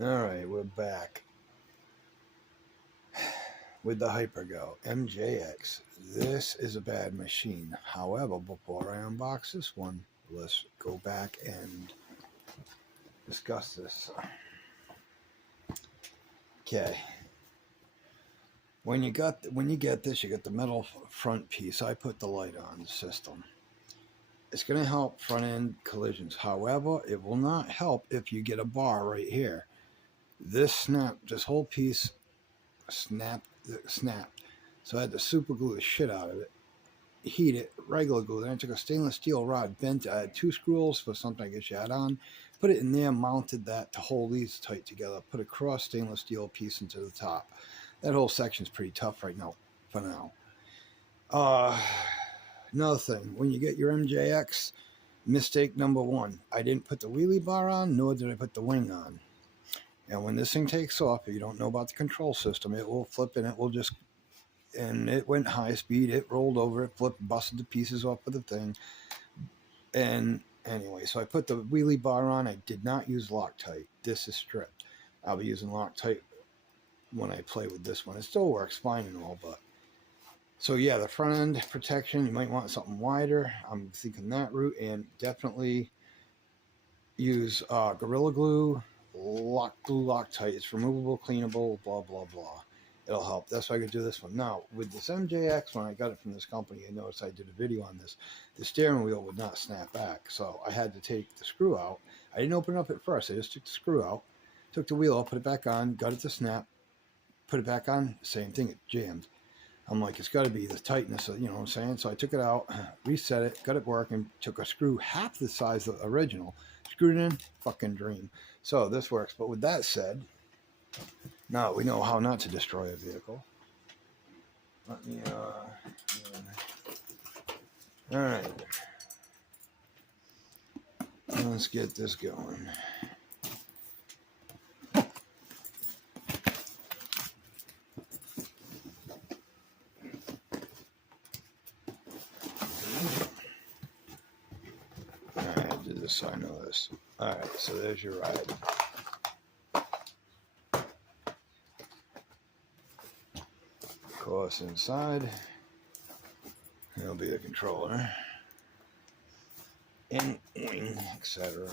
Alright, we're back with the Hypergo MJX. This is a bad machine. However, before I unbox this one, let's go back and discuss this. Okay. When you get this, you get the metal front piece. I put the light on the system. It's going to help front end collisions. However, it will not help if you get a bar right here. This whole piece snapped. So I had to super glue the shit out of it, heat it, regular glue. Then I took a stainless steel rod, bent it. I had 2 screws for something I guess you had on, put it in there, mounted that to hold these tight together, put a cross stainless steel piece into the top. That whole section's pretty tough right now, for now. Another thing, when you get your MJX, mistake number 1, I didn't put the wheelie bar on, nor did I put the wing on. And when this thing takes off, if you don't know about the control system, it will flip and it will just, and it went high speed, it rolled over, it flipped, busted the pieces off of the thing. And anyway, so I put the wheelie bar on. I did not use Loctite. This is stripped. I'll be using Loctite when I play with this one. It still works fine and all, but so yeah, the front end protection, you might want something wider. I'm thinking that route, and definitely use Gorilla Glue, Loctite. It's removable, cleanable, blah blah blah. It'll help. That's why I could do this one. Now with this MJX, when I got it from this company, I noticed I did a video on this. The steering wheel would not snap back, so I had to take the screw out. I didn't open it up at first. I just took the screw out, took the wheel out, put it back on, got it to snap, put it back on. Same thing, it jammed. I'm like, it's got to be the tightness of, you know what I'm saying? So I took it out, reset it, got it working, took a screw half the size of the original, screwed it in, fucking dream. So this works. But with that said, now we know how not to destroy a vehicle. Let me, all right. Let's get this going. So I know this. All right, so there's your ride. Of course, inside there'll be a controller and wing, etc.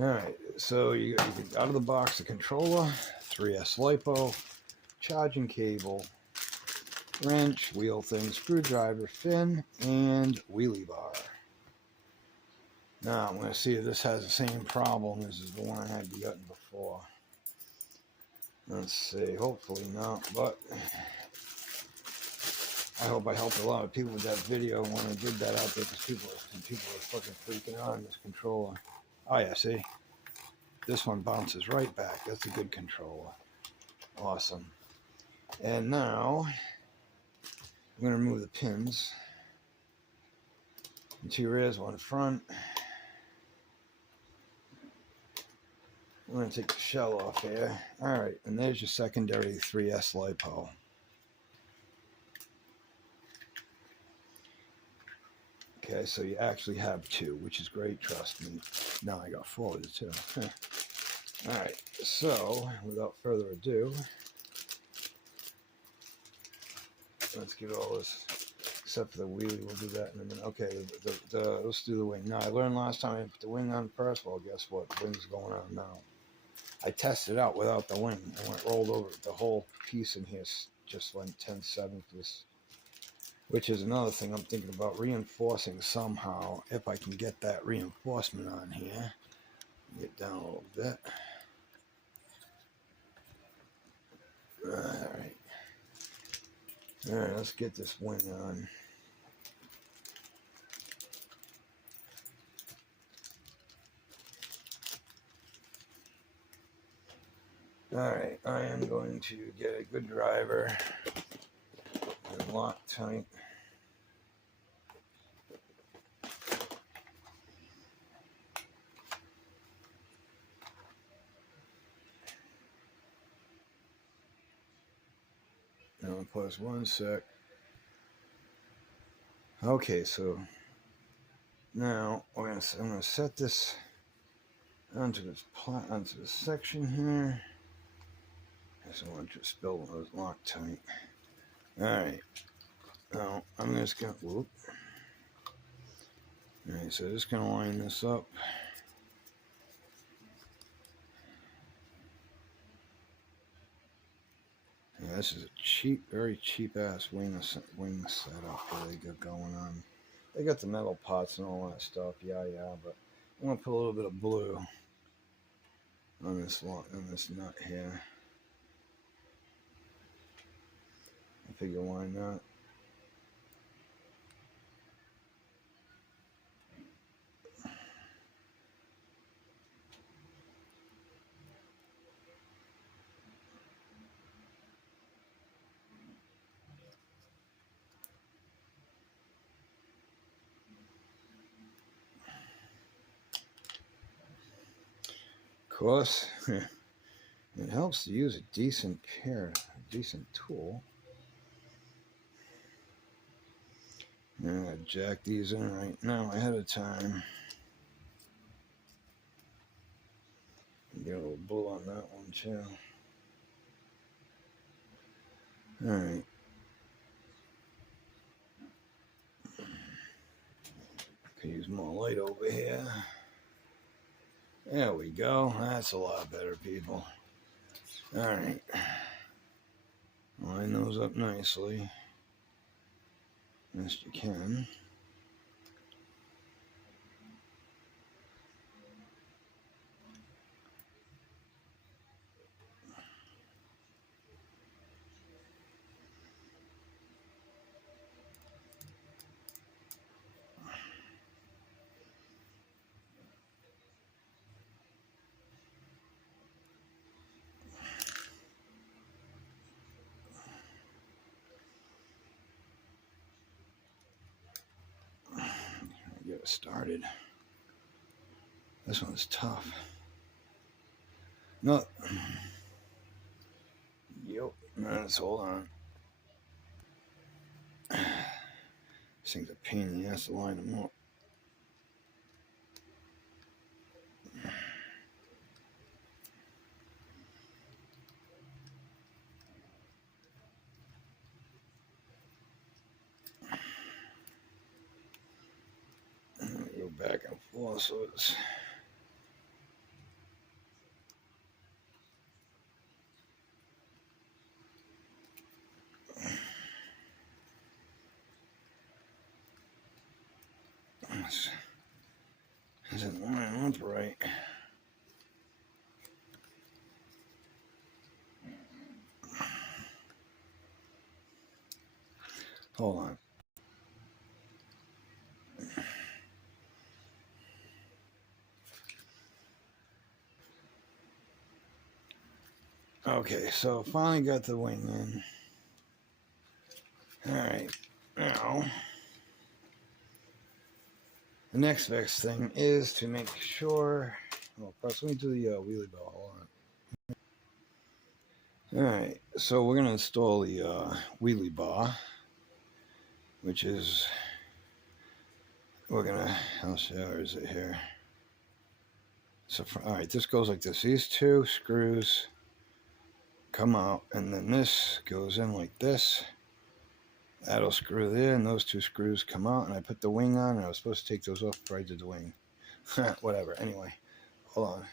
All right, so you get out of the box the controller, 3S LiPo, charging cable, wrench, wheel thing, screwdriver, fin, and wheelie bar. Now I'm going to see if this has the same problem as the one I had gotten before. Let's see, hopefully not, but I hope I helped a lot of people with that video when I did that out there, because people are fucking freaking out on this controller. Oh yeah, see? This one bounces right back. That's a good controller. Awesome. And now, I'm going to remove the pins. 2 rears, 1 front. I'm going to take the shell off here. Alright, and there's your secondary 3S LiPo. Okay, so you actually have 2, which is great, trust me. Now I got 4 with it too. Alright, so without further ado, let's get all this, except for the wheelie, we'll do that in a minute. Okay, let's do the wing. Now I learned last time I put the wing on first. Well, guess what? The wing's going on now. I tested it out without the wing. I went rolled over. The whole piece in here just went 10/7, which is another thing I'm thinking about reinforcing somehow, if I can get that reinforcement on here. Get down a little bit. Alright. Alright, let's get this wing on. Alright, I am going to get a good driver and Loctite. Now, plus 1 sec. Okay, so now I'm gonna set this onto this section here. So I want to just build those Loctite. Alright. Now I'm just gonna whoop. Alright, so just gonna line this up. Yeah, this is a cheap, very cheap ass wing setup that they got going on. They got the metal pots and all that stuff, yeah, but I'm gonna put a little bit of blue on this nut here. I figure why not. Of course, it helps to use a decent tool. I'm gonna jack these in right now ahead of time. Get a little blue on that one too. Alright. Could use more light over here. There we go. That's a lot better, people. Alright. Line those up nicely. Best you can. Get it started. This one's tough. No. Yep. Let's hold on. This thing's a pain in the ass to line them up. Go back and forth so it's isn't lining up right. Hold on. Okay, so finally got the wing in. Alright, now the next best thing is to make sure. Oh, first let me do the wheelie bar. Hold on. Alright, so we're going to install the wheelie bar, which is, we're going to, how is it here? So, alright, this goes like this. These two screws come out, and then this goes in like this. That'll screw there, and those two screws come out, and I put the wing on, and I was supposed to take those off before I did the wing. Whatever, anyway, hold on.